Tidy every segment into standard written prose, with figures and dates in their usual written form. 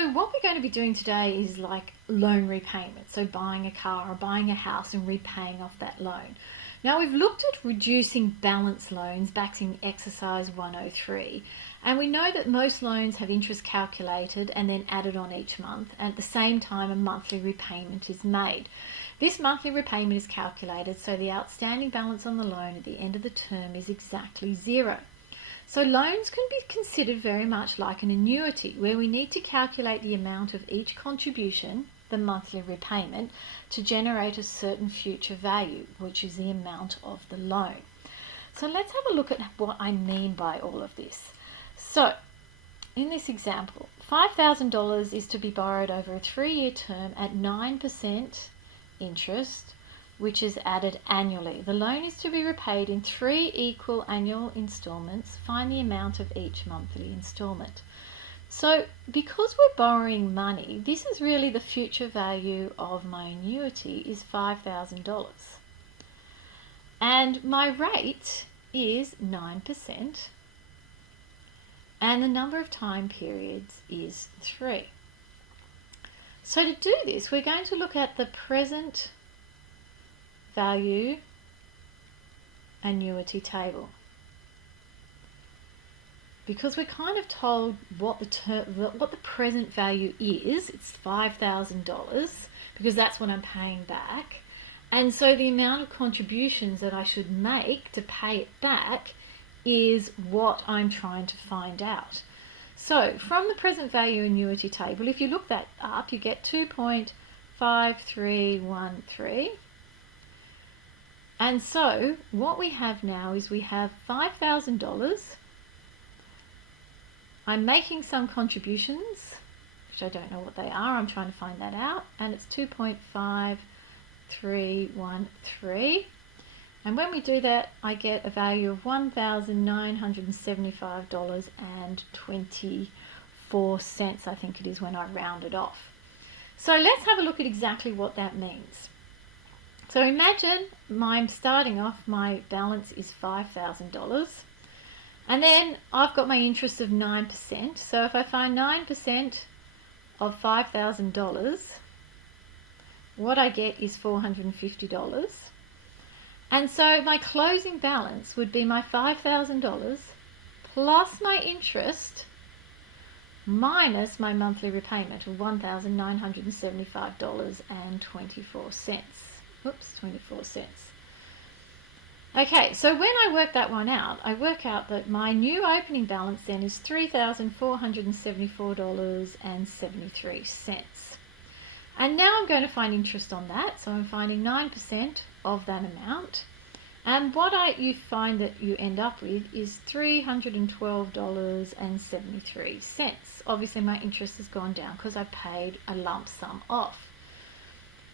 So what we're going to be doing today is like loan repayment. So buying a car or buying a house and repaying off that loan. Now we've looked at reducing balance loans back in exercise 103. And we know that most loans have interest calculated and then added on each month. And at the same time, a monthly repayment is made. This monthly repayment is calculated so the outstanding balance on the loan at the end of the term is exactly zero. So loans can be considered very much like an annuity, where we need to calculate the amount of each contribution, the monthly repayment, to generate a certain future value, which is the amount of the loan. So let's have a look at what I mean by all of this. So in this example, $5,000 is to be borrowed over a 3-year term at 9% interest, which is added annually. The loan is to be repaid in 3 equal annual installments. Find the amount of each monthly installment. So because we're borrowing money, this is really the future value of my annuity is $5,000. And my rate is 9%. And the number of time periods is 3. So to do this, we're going to look at the present value annuity table, because we're kind of told what the present value is. It's $5,000 because that's what I'm paying back, and so the amount of contributions that I should make to pay it back is what I'm trying to find out. So from the present value annuity table, if you look that up, you get 2.5313. And so what we have now is we have $5,000. I'm making some contributions, which I don't know what they are. I'm trying to find that out. And it's 2.5313. And when we do that, I get a value of $1,975.24, I think it is, when I round it off. So let's have a look at exactly what that means. So imagine I'm starting off, my balance is $5,000. And then I've got my interest of 9%. So if I find 9% of $5,000, what I get is $450. And so my closing balance would be my $5,000 plus my interest minus my monthly repayment of $1,975.24. Oops, 24 cents. Okay, so when I work that one out, I work out that my new opening balance then is $3,474.73. And now I'm going to find interest on that. So I'm finding 9% of that amount. And what you find that you end up with is $312.73. Obviously my interest has gone down because I paid a lump sum off.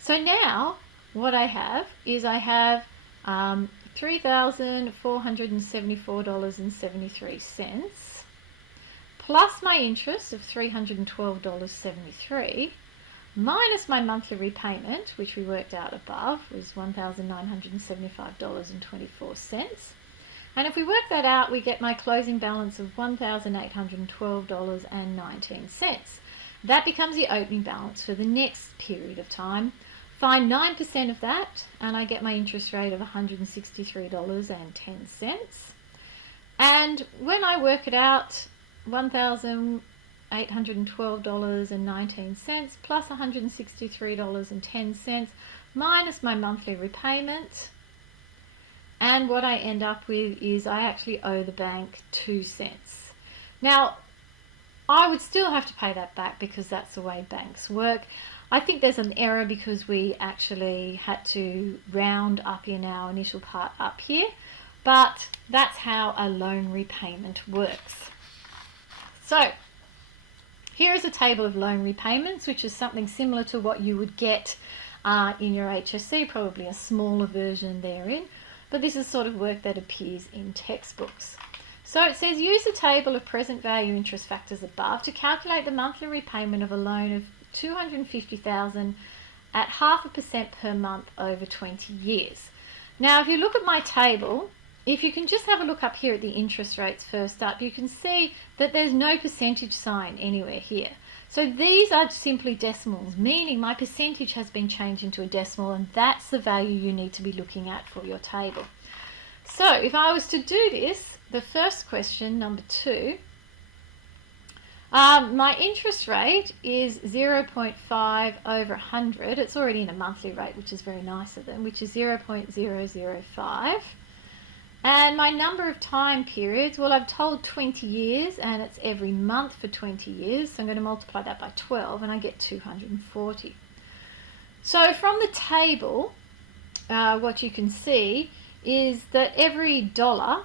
So now what I have is I have $3,474.73 plus my interest of $312.73 minus my monthly repayment, which we worked out above, was $1,975.24. And if we work that out, we get my closing balance of $1,812.19. That becomes the opening balance for the next period of time. Find 9% of that, and I get my interest rate of $163.10. And when I work it out, $1,812.19 plus $163.10 minus my monthly repayment, and what I end up with is I actually owe the bank 2 cents. Now, I would still have to pay that back because that's the way banks work. I think there's an error because we actually had to round up in our initial part up here, but that's how a loan repayment works. So here is a table of loan repayments, which is something similar to what you would get in your HSC, probably a smaller version therein, but this is sort of work that appears in textbooks. So it says use the table of present value interest factors above to calculate the monthly repayment of a loan of $250,000 at 0.5% per month over 20 years. Now, if you look at my table, if you can just have a look up here at the interest rates first up, you can see that there's no percentage sign anywhere here. So these are simply decimals, meaning my percentage has been changed into a decimal, and that's the value you need to be looking at for your table. So if I was to do this, the first question, number 2, my interest rate is 0.5 over 100. It's already in a monthly rate, which is very nice of them, which is 0.005. And my number of time periods, well, I've told 20 years, and it's every month for 20 years. So I'm going to multiply that by 12, and I get 240. So from the table, what you can see is that every dollar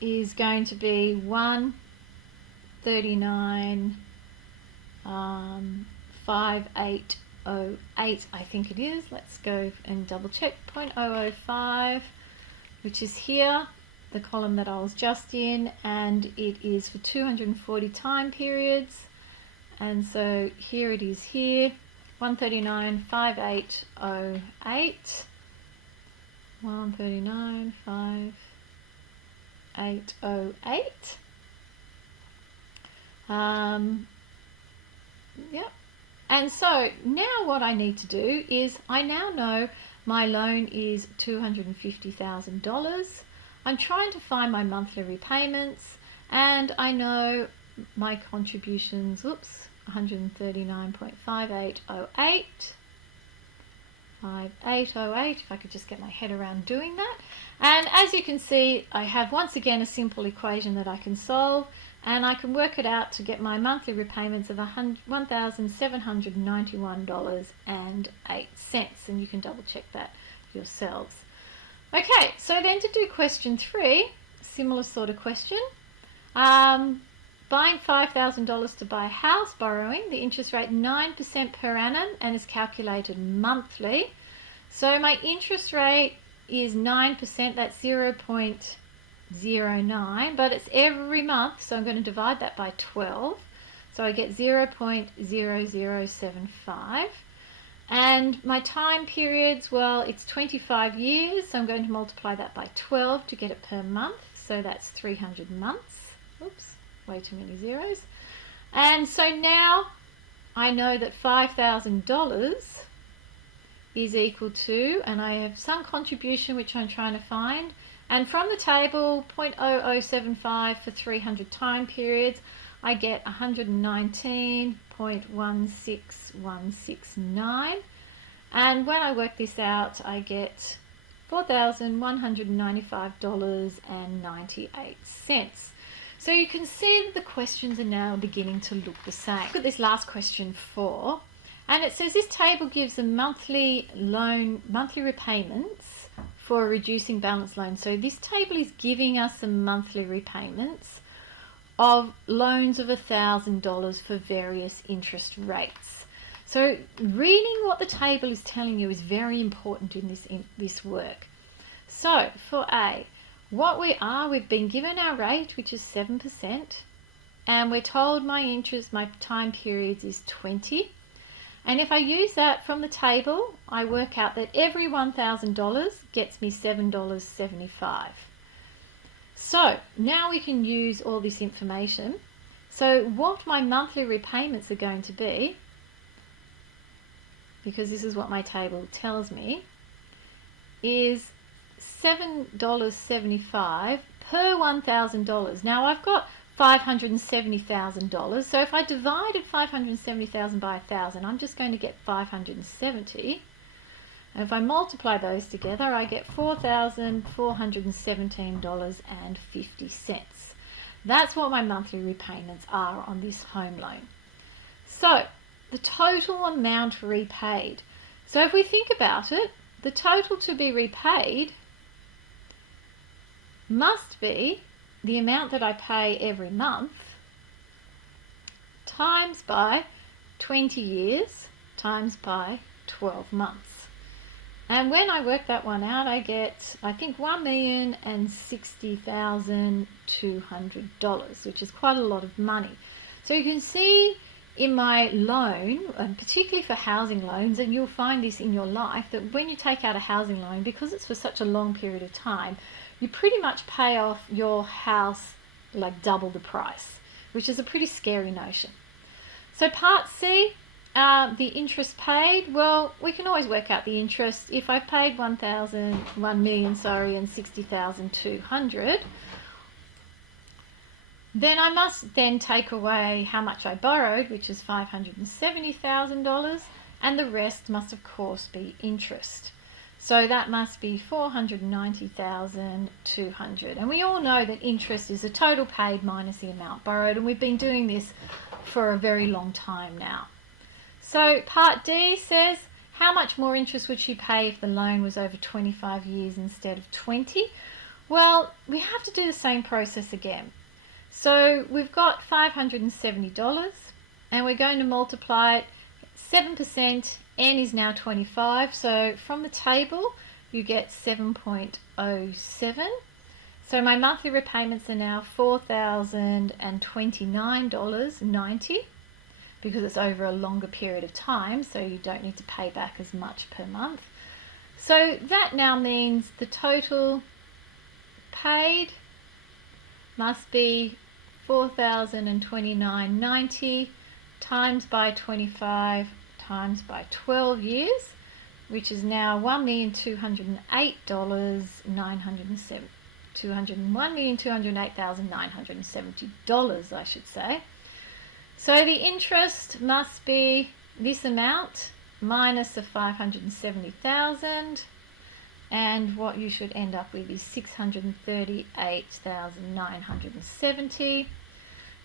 is going to be 139.5808, I think it is. Let's go and double check. 0.005, which is here, the column that I was just in, and it is for 240 time periods. And so here it is here, 139.5808, 139.5808. Yep. And so now what I need to do is I now know my loan is $250,000. I'm trying to find my monthly repayments, and I know my contributions, 139.5808, 5808, if I could just get my head around doing that. And as you can see, I have once again a simple equation that I can solve, and I can work it out to get my monthly repayments of $1,791.08, and you can double check that yourselves. Okay, so then to do question 3, similar sort of question. Buying $5,000 to buy a house, borrowing, the interest rate 9% per annum, and is calculated monthly. So my interest rate is 9%, that's 0.09, but it's every month, so I'm going to divide that by 12. So I get 0.0075. And my time periods, well, it's 25 years, so I'm going to multiply that by 12 to get it per month. So that's 300 months. Oops, way too many zeros. And so now I know that $5,000 is equal to, and I have some contribution which I'm trying to find, and from the table 0.0075 for 300 time periods, I get 119.16169, and when I work this out I get $4,195.98. So you can see that the questions are now beginning to look the same. Look at this last question 4, and it says this table gives the monthly repayments for a reducing balance loan. So this table is giving us some monthly repayments of loans of $1,000 for various interest rates. So reading what the table is telling you is very important in this work. So for A, we've been given our rate, which is 7%, and we're told my time periods is 20. And if I use that from the table, I work out that every $1,000 gets me $7.75. So now we can use all this information. So what my monthly repayments are going to be, because this is what my table tells me, is $7.75 per $1,000. Now I've got $570,000, so if I divided $570,000 by 1,000, I'm just going to get 570. And if I multiply those together, I get $4,417.50. That's what my monthly repayments are on this home loan. So the total amount repaid. So if we think about it, the total to be repaid must be the amount that I pay every month times by 20 years times by 12 months. And when I work that one out, I get, I think, $1,060,200, which is quite a lot of money. So you can see in my loan, and particularly for housing loans, and you'll find this in your life, that when you take out a housing loan, because it's for such a long period of time, you pretty much pay off your house like double the price, which is a pretty scary notion. So part C, the interest paid. Well, we can always work out the interest. If I paid 1,60,200, then I must then take away how much I borrowed, which is $570,000, and the rest must of course be interest. So that must be $490,200. And we all know that interest is the total paid minus the amount borrowed, and we've been doing this for a very long time now. So part D says, how much more interest would she pay if the loan was over 25 years instead of 20? Well, we have to do the same process again. So we've got $570, and we're going to multiply it 7%. N is now 25, so from the table you get 7.07. So my monthly repayments are now $4,029.90, because it's over a longer period of time, so you don't need to pay back as much per month. So that now means the total paid must be $4,029.90 times by 25 times by 12 years, which is now $1,208,970, I should say. So the interest must be this amount minus the 570,000, and what you should end up with is 638,970.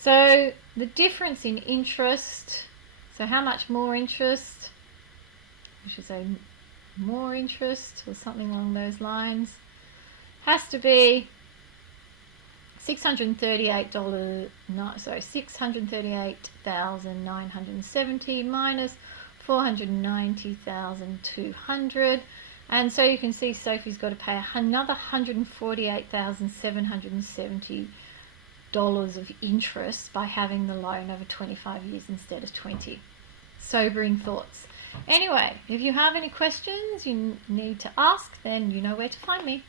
So the difference in interest, so how much more interest, I should say more interest or something along those lines, has to be $638,970 minus 490,200, and so you can see Sophie's got to pay another $148,770 of interest by having the loan over 25 years instead of 20. Sobering thoughts. Anyway, if you have any questions you need to ask, then you know where to find me.